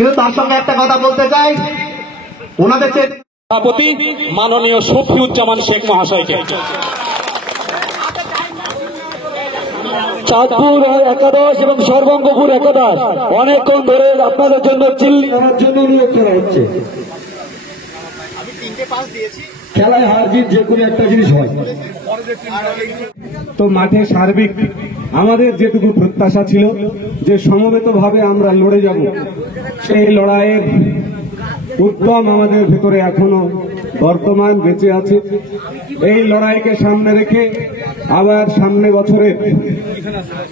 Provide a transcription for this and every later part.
কিন্তু তার সঙ্গে একটা কথা বলতে চাই, ওনাদের সভাপতি মাননীয় শফিউজ্জামান শেখ মহাশয়কে। চাঁদপুর একাদশ এবং সর্বঙ্গপুর একাদশ অনেকক্ষণ ধরে আপনাদের জন্য চিল্লি করার জন্য নিয়োগ করা হচ্ছে। খেলায় হার জিত যে কোনো একটা জিনিস হয়। তো মাঠে সার্বিক আমাদের যেটুকু প্রত্যাশা ছিল যে সমবেতভাবে আমরা লড়ে যাব, সেই লড়াইয়ের উদ্যম আমাদের ভেতরে এখনো বর্তমান বেঁচে আছে। এই লড়াইকে সামনে রেখে আবার সামনে বছরের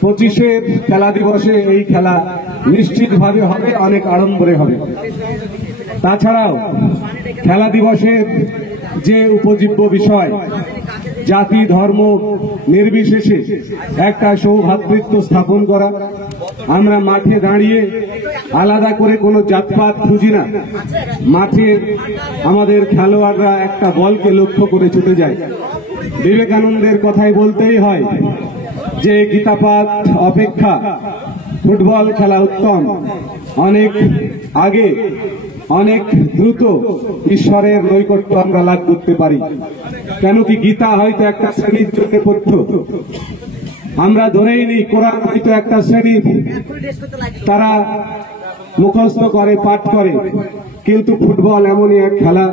25 খেলা দিবসে এই খেলা নিশ্চিতভাবে হবে, অনেক আড়ম্বরে হবে। তাছাড়াও খেলা দিবসের যে উপজীব্য বিষয়, জাতি ধর্ম নির্বিশেষে একটা সৌভ্রাতৃত্ব স্থাপন করা। আমরা মাঠে দাঁড়িয়ে আলাদা করে কোনো জাতপাত খুঁজি না। মাঠে আমাদের খেলোয়াড়রা একটা বলকে লক্ষ্য করে ছুটে যায়। বিবেকানন্দের কথাই বলতেই হয় যে গীতাপাঠ অপেক্ষা ফুটবল খেলা উত্তম। অনেক আগে অনেক দ্রুত ঈশ্বরের নৈকট্য আমরা লাভ করতে পারি। কেন কি গীতা হয়তো একটা শ্রেণীর জন্য পড়ত, আমরা ধরেই নিই কোরআন হয়তো একটা শ্রেণীর তারা মুখস্থ করে, পাঠ করে। কিন্তু ফুটবল এমনই এক খেলা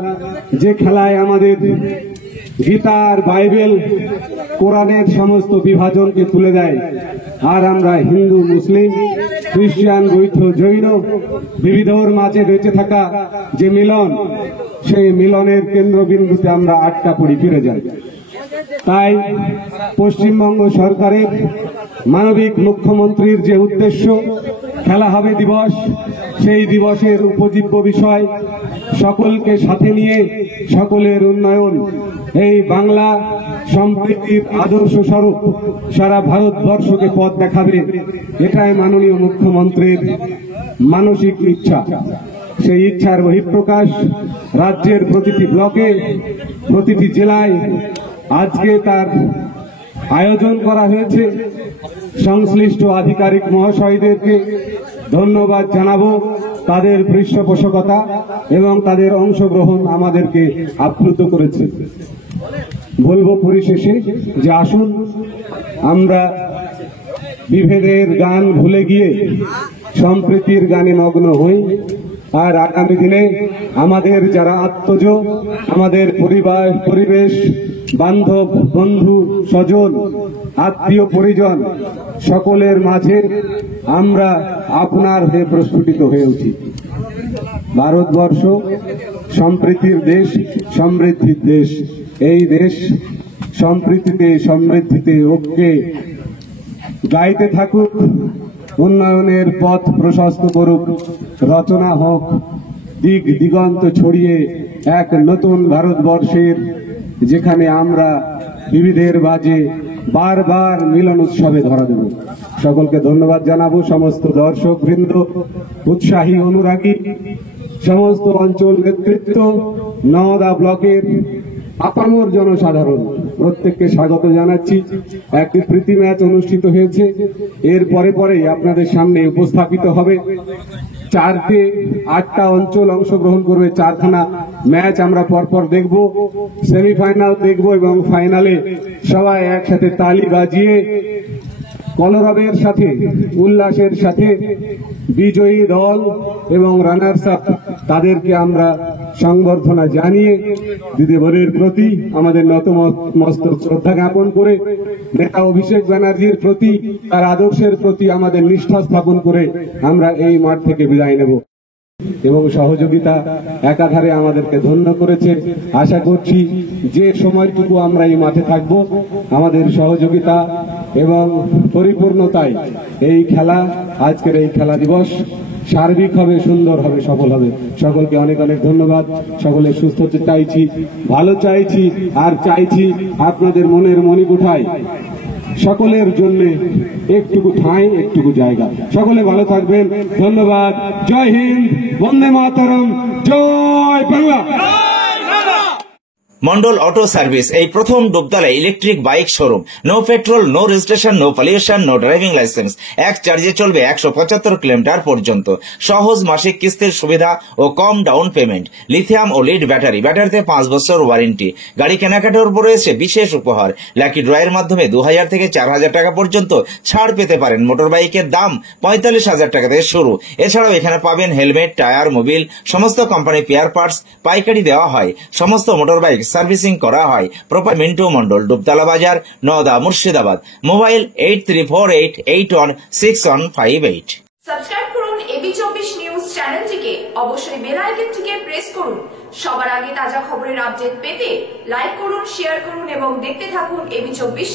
যে খেলায় আমাদের গীতার বাইবেল কোরআনের সমস্ত বিভাজনকে তুলে দেয়। আর আমরা হিন্দু মুসলিম খ্রিস্টান বৌদ্ধ জৈন বিবিধর মাঝে বেঁচে থাকা যে মিলন, সেই মিলনের কেন্দ্রবিন্দুতে আমরা আটকা পড়ি, ফিরে যাই। তাই পশ্চিমবঙ্গ সরকারের মানবিক মুখ্যমন্ত্রীর যে উদ্দেশ্য খেলা হবে দিবস, সেই দিবসের উপজীব্য বিষয় সকলকে সাথে নিয়ে সকলের উন্নয়ন, এই বাংলা সম্প্রীতির আদর্শ স্বরূপ সারা ভারতবর্ষকে পথ দেখাবে, এটাই মাননীয় মুখ্যমন্ত্রীর মানসিক ইচ্ছা। সেই ইচ্ছার বহিঃপ্রকাশ রাজ্যের প্রতিটি ব্লকে, প্রতিটি জেলায় আজকে তার আয়োজন করা হয়েছে। সংশ্লিষ্ট আধিকারিক মহাশয়দেরকে ধন্যবাদ জানাবো। তাদের পৃষ্ঠপোষকতা এবং তাদের অংশগ্রহণ আমাদেরকে আপ্লুত করেছে। বলবো পরিশেষে যে আসুন আমরা বিভেদের গান ভুলে গিয়ে সম্প্রীতির গানে মগ্ন হই। আর আগামী দিনে আমাদের যারা আত্মজ, আমাদের পরিবার, পরিবেশ, বান্ধব, বন্ধু, স্বজন, আত্মীয় পরিজন সকলের মাঝে আমরা আপনার হয়ে প্রস্ফুটিত হয়ে উঠি। ভারতবর্ষ সম্প্রীতির দেশ, সমৃদ্ধির দেশ। এই দেশ সম্প্রীতিতে, সমৃদ্ধিতে, ঐক্যে গাইতে থাকুক, উন্নয়নের পথ প্রশস্ত করুক, রচনা হোক দিক দিগন্ত ছড়িয়ে এক নতুন ভারতবর্ষের, যেখানে আমরা বিবিধের বাজে বারবার মিলন উৎসবে ধরা দেব। সকলকে ধন্যবাদ জানাবো। সমস্ত দর্শক বৃন্দ, উৎসাহী অনুরাগী, সমস্ত অঞ্চল নেতৃত্ব, নওদা ব্লকের আপামর জনসাধারণ প্রত্যেককে স্বাগত জানাচ্ছি। একটি প্রীতি ম্যাচ অনুষ্ঠিত হয়েছে, এর পরে পরে আপনাদের সামনে উপস্থাপিত হবে। 8টা অঞ্চল অংশগ্রহণ করবে, 4খানা ম্যাচ আমরা পরপর দেখব, সেমিফাইনাল দেখব এবং ফাইনালে সবাই একসাথে তালি বাজিয়ে কলরবের সাথে, উল্লাসের সাথে বিজয়ী দল এবং রানার্স আপ তাদেরকে আমরা সংবর্ধনা জানিয়ে দিদিবরের প্রতি আমাদের নতমস্তক শ্রদ্ধা জ্ঞাপন করে, নেতা অভিষেক ব্যানার্জির প্রতি, তার আদর্শের প্রতি আমাদের নিষ্ঠা স্থাপন করে আমরা এই মাঠ থেকে বিদায় নেব। এবং সহযোগিতা একাধারে আমাদেরকে ধন্য করেছে। আশা করছি যে সময়টুকু আমরা এই মাঠে থাকব, আমাদের সহযোগিতা এবং পরিপূর্ণতায় এই খেলা, আজকের এই খেলা দিবস সার্বিক হবে, সুন্দর হবে, সফল হবে। সকলকে অনেক অনেক ধন্যবাদ। সকলের সুস্থতা চাইছি, ভালো চাইছি, আর চাইছি আপনাদের মনের মণিকুঠায় সকলের জন্য একটুকু ঠাঁই, একটুকু জায়গা। সকলে ভালো থাকবেন। ধন্যবাদ। জয় হিন্দ, বন্দে মাতরম, জয় বাংলা। মন্ডল অটো সার্ভিস এই প্রথম Dubtala electric bike showroom. No petrol, no registration, no pollution, no driving licence. এক চার্জে চলবে 175 কিলোমিটার পর্যন্ত। সহজ মাসিক কিস্তির সুবিধা ও কম ডাউন পেমেন্ট। লিথিয়াম ও লিড ব্যাটারি, ব্যাটারিতে 5 বছর ওয়ারেন্টি। গাড়ি কেনাকাটার উপর রয়েছে বিশেষ উপহার। লাকি ড্রয়ের মাধ্যমে 2000 থেকে 4000 টাকা পর্যন্ত ছাড় পেতে পারেন। মোটর বাইকের দাম 45,000 টাকা থেকে শুরু। এছাড়াও এখানে পাবেন হেলমেট, টায়ার, মোবিল, সমস্ত কোম্পানি পেয়ার পার্টস পাইকারি দেওয়া হয়। সমস্ত মোটর বাইক সার্ভিসিং করা হয়। প্রপার মিন্টু মন্ডল, ডুবতলা বাজার, নওদা, মুর্শিদাবাদ। মোবাইল 8348816158। সাবস্ক্রাইব করুন এবি 24 নিউজ চ্যানেলটিকে, অবশ্যই বেল আইকনটিকে প্রেস করুন। সবার আগে তাজা খবরের আপডেট পেতে লাইক করুন, শেয়ার করুন এবং দেখতে থাকুন এবি 24।